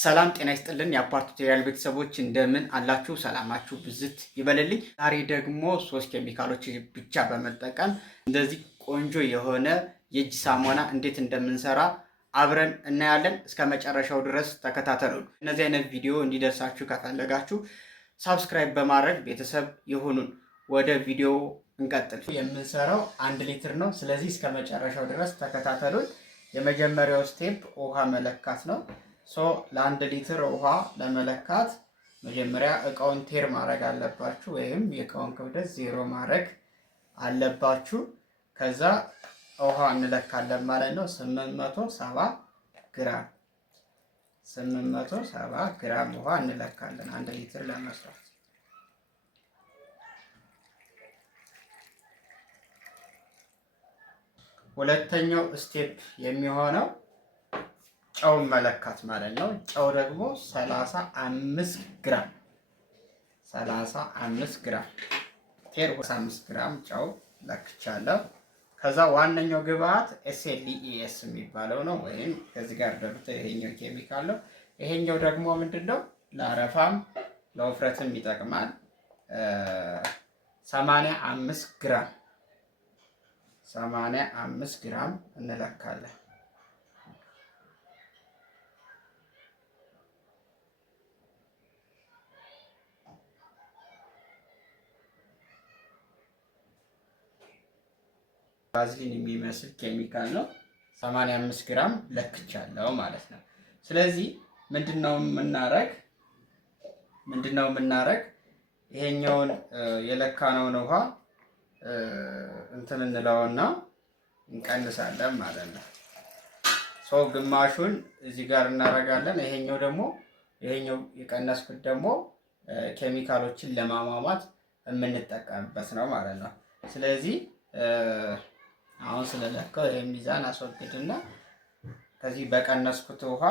ሰላም ጤና ይስጥልን የአፓርት ቱቶሪያል ቤተሰቦች እንደምን አላችሁ? ሰላማችሁ ብዝት ይበልልኝ። ዛሬ ደግሞ 3 ኬሚካሎች ብቻ በመጠቀም እንደዚህ ቆንጆ የሆነ የእጅ ሳሙና እንዴት እንደምንሰራ አብረን እናያለን። እስከ መጨረሻው ድረስ ተከታተሉ። እነዚህ አይነት ቪዲዮ እንዲደርሳችሁ ከፈለጋችሁ ሳብስክራይብ በማድረግ ቤተሰብ ይሁኑን። ወደ ቪዲዮ እንቀጥል። የምንሰራው 1 ሊትር ነው። ስለዚህ እስከ መጨረሻው ድረስ ተከታተሉን። የመጀመሪያው ስቴፕ ውሃ መለካት ነው። ለ1 ሊትር ውሃ ለመለካት መጀመሪያ እቃውን ቴር ማድረግ አለባችሁ፣ ወይም የእቃውን ክብደት 0 ማድረግ አለባችሁ። ከዛ ውሃ እንለካለን ማለት ነው። 870 ግራም 870 ግራም ውሃ እንለካለን 1 ሊትር ለመስራት። ሁለተኛው ስቴፕ የሚሆነው ጨው መለካት ማለት ነው። ጨው ደግሞ 35 ግራም 35 ግራም ቴር 5 ግራም ጨው ለክቻለሁ። ከዛ ዋነኛው ግብአት SLES የሚባለው ነው፣ ወይም ከዚህ ጋር ደብተ ይሄኛው ኬሚካል ነው። ይሄኛው ደግሞ ምንድነው? ለአረፋም ለውፍረትም ይጠቅማል። 85 ግራም እንለካለን። ባዝሊን የሚመስል ኬሚካል ነው። 85 ግራም ለክቻለሁ ማለት ነው። ስለዚህ ምንድነው የምናረግ ይሄኛውን የለካነውን ውሃ እንትን እንለውና እንቀንሳለን ማለት ነው። ግማሹን እዚህ ጋር እናረጋለን። ይሄኛው የቀነስኩት ደግሞ ኬሚካሎችን ለማሟሟት የምንጠቀምበት ነው ማለት ነው። ስለዚህ አሁን ስለለካው ይሄን ሚዛን አስወግድና ከዚህ በቀነስኩት ውሃ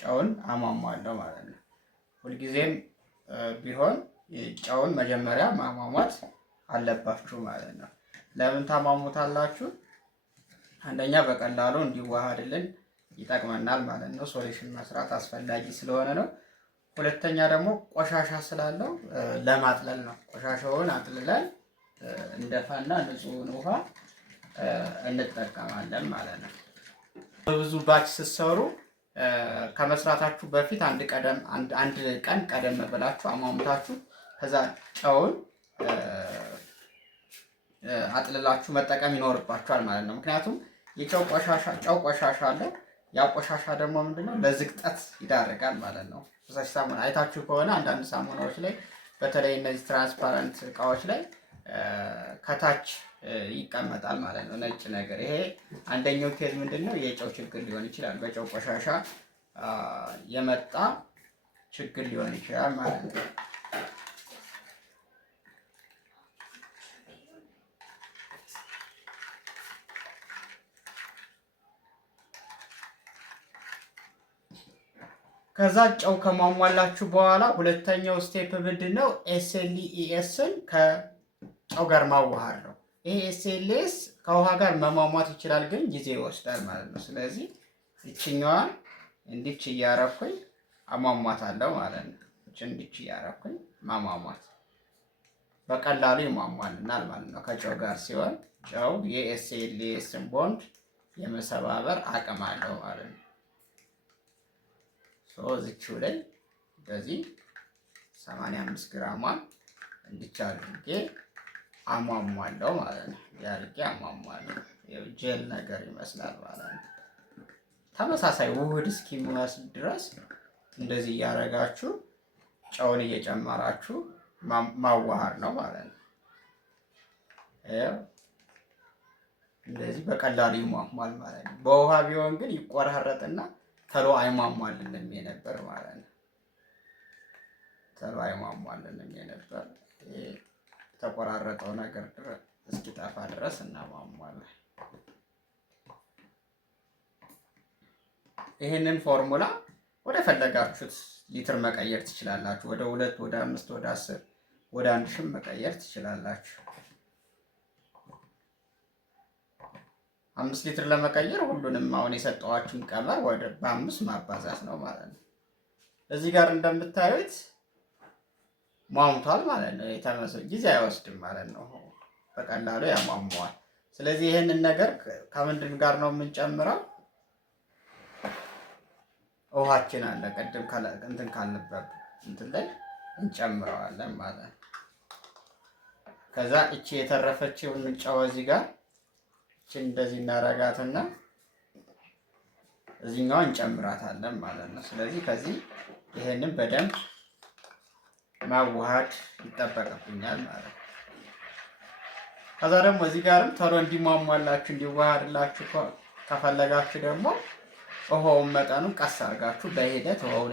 ጨውን አሟሟለሁ ማለት ነው። ሁልጊዜም ቢሆን ጨውን መጀመሪያ ማሟሟት አለባችሁ ማለት ነው። ለምን ታሟሙታላችሁ? አንደኛ በቀላሉ እንዲዋሃድልን ይጠቅመናል ማለት ነው። ሶሉሽን መስራት አስፈላጊ ስለሆነ ነው። ሁለተኛ ደግሞ ቆሻሻ ስላለው ለማጥለል ነው። ቆሻሻውን አጥልለን እንደፋና ንጹህን ውሃ እንጠቀማለን ማለት ነው። በብዙ ባች ስትሰሩ ከመስራታችሁ በፊት አንድ ቀን ቀደም ብላችሁ አሟሙታችሁ ከዛ ጨውን አጥልላችሁ መጠቀም ይኖርባችኋል ማለት ነው። ምክንያቱም ጨው ቆሻሻ አለ። ያ ቆሻሻ ደግሞ ምንድነው? ለዝግጠት ይዳረጋል ማለት ነው። ፈሳሽ ሳሙና አይታችሁ ከሆነ አንዳንድ ሳሙናዎች ላይ በተለይ እነዚህ ትራንስፓረንት እቃዎች ላይ ከታች ይቀመጣል ማለት ነው፣ ነጭ ነገር። ይሄ አንደኛው ኬዝ ምንድነው? የጨው ችግር ሊሆን ይችላል። በጨው ቆሻሻ የመጣ ችግር ሊሆን ይችላል ማለት ነው። ከዛ ጨው ከሟሟላችሁ በኋላ ሁለተኛው ስቴፕ ምንድነው? SLESን ከጨው ጋር ማዋሃድ ነው። ይሄ SLES ከውሃ ጋር መሟሟት ይችላል፣ ግን ጊዜ ይወስዳል ማለት ነው። ስለዚህ እችኛዋን እንዲች እያረኩኝ አሟሟታለሁ ማለት ነው። እንዲች እያረኩኝ ማሟሟት በቀላሉ ይሟሟልናል ማለት ነው። ከጨው ጋር ሲሆን ጨው የSLESን ቦንድ የመሰባበር አቅም አለው ማለት ነው። እዚችው ላይ እንደዚህ 85 ግራሟን እንዲች አድርጌ አሟሟለሁ ማለት ነው። ያርጌ አሟሟለሁ። ጄል ነገር ይመስላል ማለት ነው። ተመሳሳይ ውህድ እስኪመስል ድረስ እንደዚህ እያደረጋችሁ ጨውን እየጨመራችሁ ማዋሃድ ነው ማለት ነው። እንደዚህ በቀላሉ ይሟሟል ማለት ነው። በውሃ ቢሆን ግን ይቆራረጥና ተሎ አይሟሟልንም የነበር ማለት ነው። ተሎ አይሟሟልንም የነበር። የተቆራረጠው ነገር እስኪጠፋ ድረስ እናሟሟለን። ይህንን ፎርሙላ ወደ ፈለጋችሁት ሊትር መቀየር ትችላላችሁ። ወደ 2፣ ወደ 5፣ ወደ 10፣ ወደ 1000 መቀየር ትችላላችሁ። 5 ሊትር ለመቀየር ሁሉንም አሁን የሰጠኋችሁን ቀመር ወደ በ5 ማባዛት ነው ማለት ነው። እዚህ ጋር እንደምታዩት ሟምቷል ማለት ነው። የተመሰው ጊዜ አይወስድም ማለት ነው። በቀላሉ ያሟሟዋል። ስለዚህ ይህንን ነገር ከምንድን ጋር ነው የምንጨምረው? ውሃችን አለ ቅድም እንትን ካልነበር እንትን ላይ እንጨምረዋለን ማለት ነው። ከዛ እቺ የተረፈችውን ጨው እዚህ ጋር እቺ እንደዚህ እናረጋትና እዚህኛው እንጨምራታለን ማለት ነው። ስለዚህ ከዚህ ይሄንን በደንብ ማዋሃድ ይጠበቅብኛል ማለት ነው። ከዛ ደግሞ እዚህ ጋርም ቶሎ እንዲሟሟላችሁ እንዲዋሃድላችሁ ከፈለጋችሁ ደግሞ ውሃውን መጠኑን ቀስ አድርጋችሁ በሂደት ውሃውን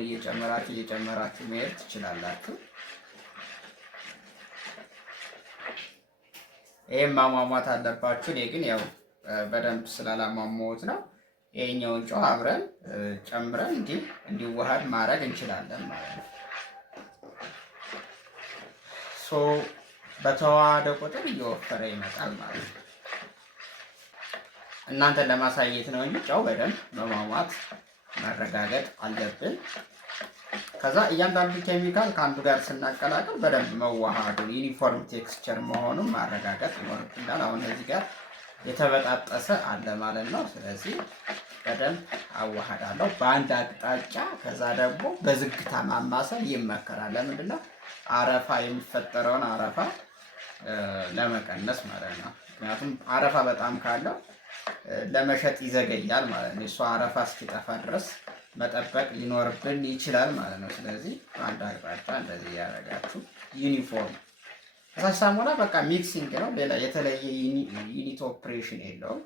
እየጨመራችሁ መሄድ ትችላላችሁ። ይሄን ማሟሟት አለባችሁ። እኔ ግን ያው በደንብ ስላላሟሟሁት ነው። ይሄኛውን ጨው አብረን ጨምረን እንዲዋሃድ ማድረግ እንችላለን ማለት ነው። በተዋሃደ ቁጥር እየወፈረ ይመጣል ማለት ነው። እናንተን ለማሳየት ነው እንጂ ጨው በደንብ መሟሟት ማረጋገጥ አለብን። ከዛ እያንዳንዱ ኬሚካል ከአንዱ ጋር ስናቀላቅል በደንብ መዋሃዱን ዩኒፎርም ቴክስቸር መሆኑን ማረጋገጥ ይኖርብናል። አሁን እዚህ ጋር የተበጣጠሰ አለ ማለት ነው። ስለዚህ በደንብ አዋሃዳለሁ በአንድ አቅጣጫ። ከዛ ደግሞ በዝግታ ማማሰል ይመከራል። ለምንድን ነው? አረፋ የሚፈጠረውን አረፋ ለመቀነስ ማለት ነው። ምክንያቱም አረፋ በጣም ካለው ለመሸጥ ይዘገያል ማለት ነው። እሷ አረፋ እስኪጠፋ ድረስ መጠበቅ ሊኖርብን ይችላል ማለት ነው። ስለዚህ አንድ አቅጣጫ እንደዚህ ያደርጋችሁ ዩኒፎርም ፈሳሽ ሳሙና በቃ ሚክሲንግ ነው። ሌላ የተለየ ዩኒት ኦፕሬሽን የለውም።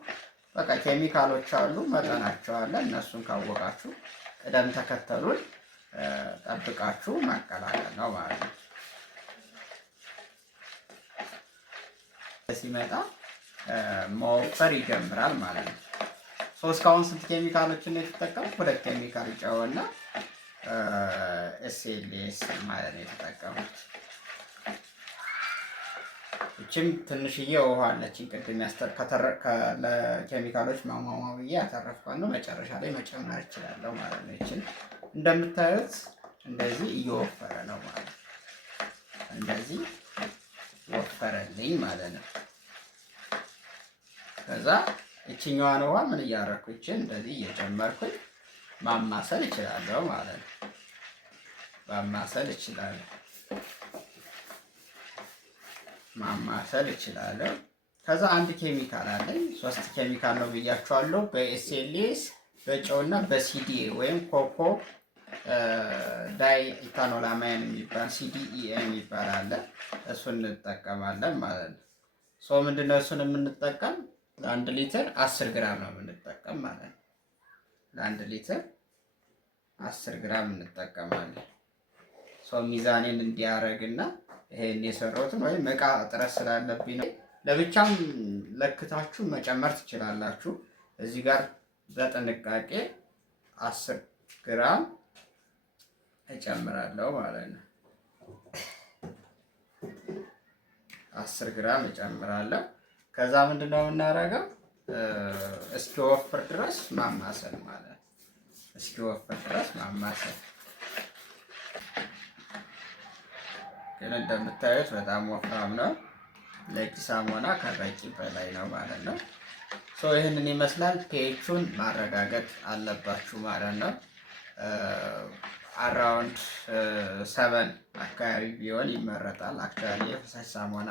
በቃ ኬሚካሎች አሉ፣ መጠናቸው አለ። እነሱን ካወቃችሁ ቅደም ተከተሉን ጠብቃችሁ ማቀላቀል ነው ማለት ነው። ሲመጣ መወፈር ይጀምራል ማለት ነው። እስካሁን ስንት ኬሚካሎችን ነው የተጠቀሙት? 2 ኬሚካል ጨውና ኤስኤልኤስ ማለት ነው የተጠቀሙት። እቺም ትንሽዬ ውሃ አለችኝ ቅድም ለኬሚካሎች ማሟሟ ብዬ ያተረፍኳት ነው። መጨረሻ ላይ መጨመር እችላለሁ ማለት ነው። እቺን እንደምታዩት እንደዚህ እየወፈረ ነው ማለት ነው። እንደዚህ ወፈረልኝ ማለት ነው። ከዛ እችኛዋን ውሃ ምን እያደረኩኝ እንደዚህ እየጨመርኩኝ ማማሰል እችላለሁ ማለት ነው። ማማሰል እችላለሁ። ከዛ አንድ ኬሚካል አለኝ። 3 ኬሚካል ነው ብያቸዋለሁ። በኤስኤልኤስ በጨውና በሲዲኤ ወይም ኮኮ ዳይ ኢታኖላማይን የሚባል ሲዲኢ የሚባል አለ። እሱን እንጠቀማለን ማለት ነው። ምንድነው እሱን የምንጠቀም? ለ1 ሊትር 10 ግራም ነው የምንጠቀም ማለት ነው። ለ1 ሊትር 10 ግራም እንጠቀማለን። ሚዛኔን እንዲያረግና ይሄን የሰራሁትን ወይም እቃ እጥረት ስላለብኝ ነው። ለብቻም ለክታችሁ መጨመር ትችላላችሁ። እዚህ ጋር በጥንቃቄ 10 ግራም እጨምራለሁ ማለት ነው። 10 ግራም እጨምራለሁ። ከዛ ምንድነው የምናደርገው? እስኪወፍር ድረስ ማማሰል ማለት ነው። እስኪወፍር ድረስ ማማሰል። ግን እንደምታዩት በጣም ወፍራም ነው። ለእጅ ሳሙና ከበቂ በላይ ነው ማለት ነው። ይህንን ይመስላል። ፒኤቹን ማረጋገጥ አለባችሁ ማለት ነው። አራውንድ 7 አካባቢ ቢሆን ይመረጣል። አክቹዋሊ የፈሳሽ ሳሙና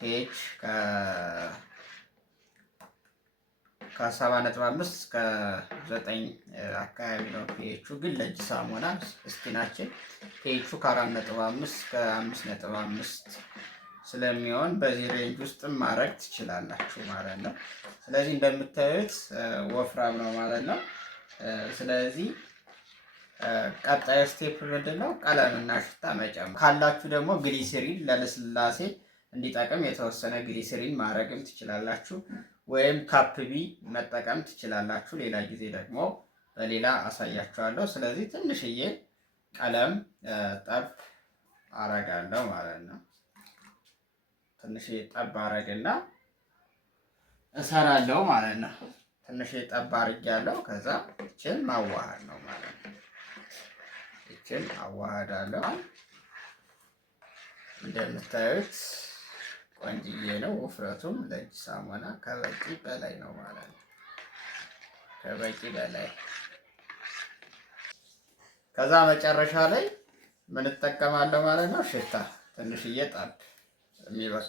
ፒኤች ከ7.5 እስከ 9 አካባቢ ነው ፒኤቹ። ግን ለእጅ ሳሙና ስኪናችን ፒኤቹ ከ4.5 እስከ 5.5 ስለሚሆን በዚህ ሬንጅ ውስጥ ማድረግ ትችላላችሁ ማለት ነው። ስለዚህ እንደምታዩት ወፍራም ነው ማለት ነው። ስለዚህ ቀጣዩ ስቴፕ ምንድነው? ቀለምና ሽታ መጨመር። ካላችሁ ደግሞ ግሊሰሪን ለልስላሴ እንዲጠቅም የተወሰነ ግሊሰሪን ማድረግም ትችላላችሁ፣ ወይም ካፕቢ መጠቀም ትችላላችሁ። ሌላ ጊዜ ደግሞ በሌላ አሳያችኋለሁ። ስለዚህ ትንሽዬ ቀለም ጠብ አረጋለሁ ማለት ነው። ትንሽዬ ጠብ አረግና እሰራለሁ ማለት ነው። ትንሽ ጠብ አድርጌያለሁ። ከዛ ይችን ማዋሃድ ነው ማለት ነው። ይችን አዋሃዳለሁ። እንደምታዩት ቆንጅዬ ነው። ውፍረቱም ለእጅ ሳሙና ከበቂ በላይ ነው ማለት ነው። ከበቂ በላይ። ከዛ መጨረሻ ላይ ምን እጠቀማለሁ ማለት ነው? ሽታ ትንሽዬ ጠብ የሚበቃ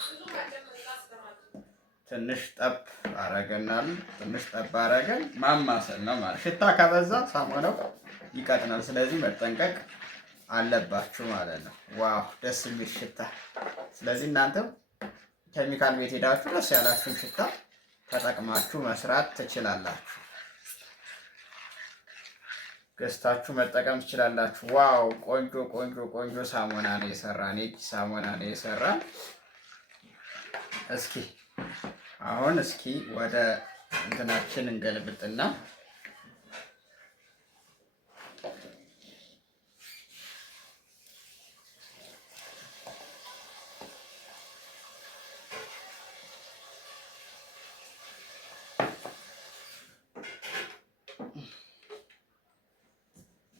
ትንሽ ጠብ አረገናል። ትንሽ ጠብ አረገን ማማሰል ነው ማለት። ሽታ ከበዛ ሳሙናው ይቀጥናል። ስለዚህ መጠንቀቅ አለባችሁ ማለት ነው። ዋው ደስ የሚል ሽታ። ስለዚህ እናንተም ኬሚካል ቤት ሄዳችሁ ደስ ያላችሁን ሽታ ተጠቅማችሁ መስራት ትችላላችሁ። ገዝታችሁ መጠቀም ትችላላችሁ። ዋው ቆንጆ ቆንጆ ቆንጆ ሳሙና ነው የሰራን። የእጅ ሳሙና ነው የሰራን። አሁን እስኪ ወደ እንትናችን እንገልብጥና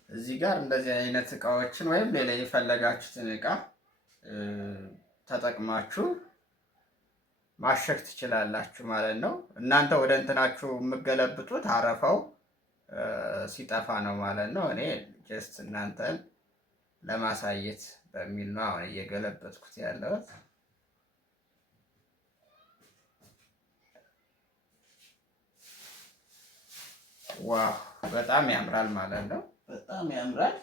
እዚህ ጋር እንደዚህ አይነት እቃዎችን ወይም ሌላ የፈለጋችሁትን እቃ ተጠቅማችሁ ማሸግ ትችላላችሁ ማለት ነው። እናንተ ወደ እንትናችሁ የምገለብጡት አረፋው ሲጠፋ ነው ማለት ነው። እኔ ጀስት እናንተን ለማሳየት በሚል ነው አሁን እየገለበጥኩት ያለሁት። ዋው በጣም ያምራል ማለት ነው። በጣም ያምራል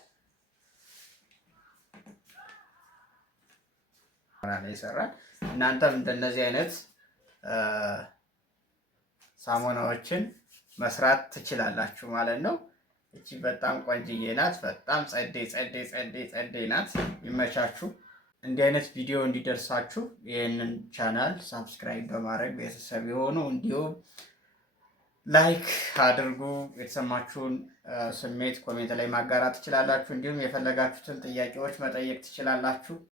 ነው ይሰራል። እናንተም እንደነዚህ አይነት ሳሙናዎችን መስራት ትችላላችሁ ማለት ነው። እቺ በጣም ቆንጅዬ ናት። በጣም ጸዴ ናት። ይመቻችሁ። እንዲህ አይነት ቪዲዮ እንዲደርሳችሁ ይህንን ቻናል ሳብስክራይብ በማድረግ ቤተሰብ የሆኑ እንዲሁም ላይክ አድርጉ። የተሰማችሁን ስሜት ኮሜንት ላይ ማጋራት ትችላላችሁ። እንዲሁም የፈለጋችሁትን ጥያቄዎች መጠየቅ ትችላላችሁ።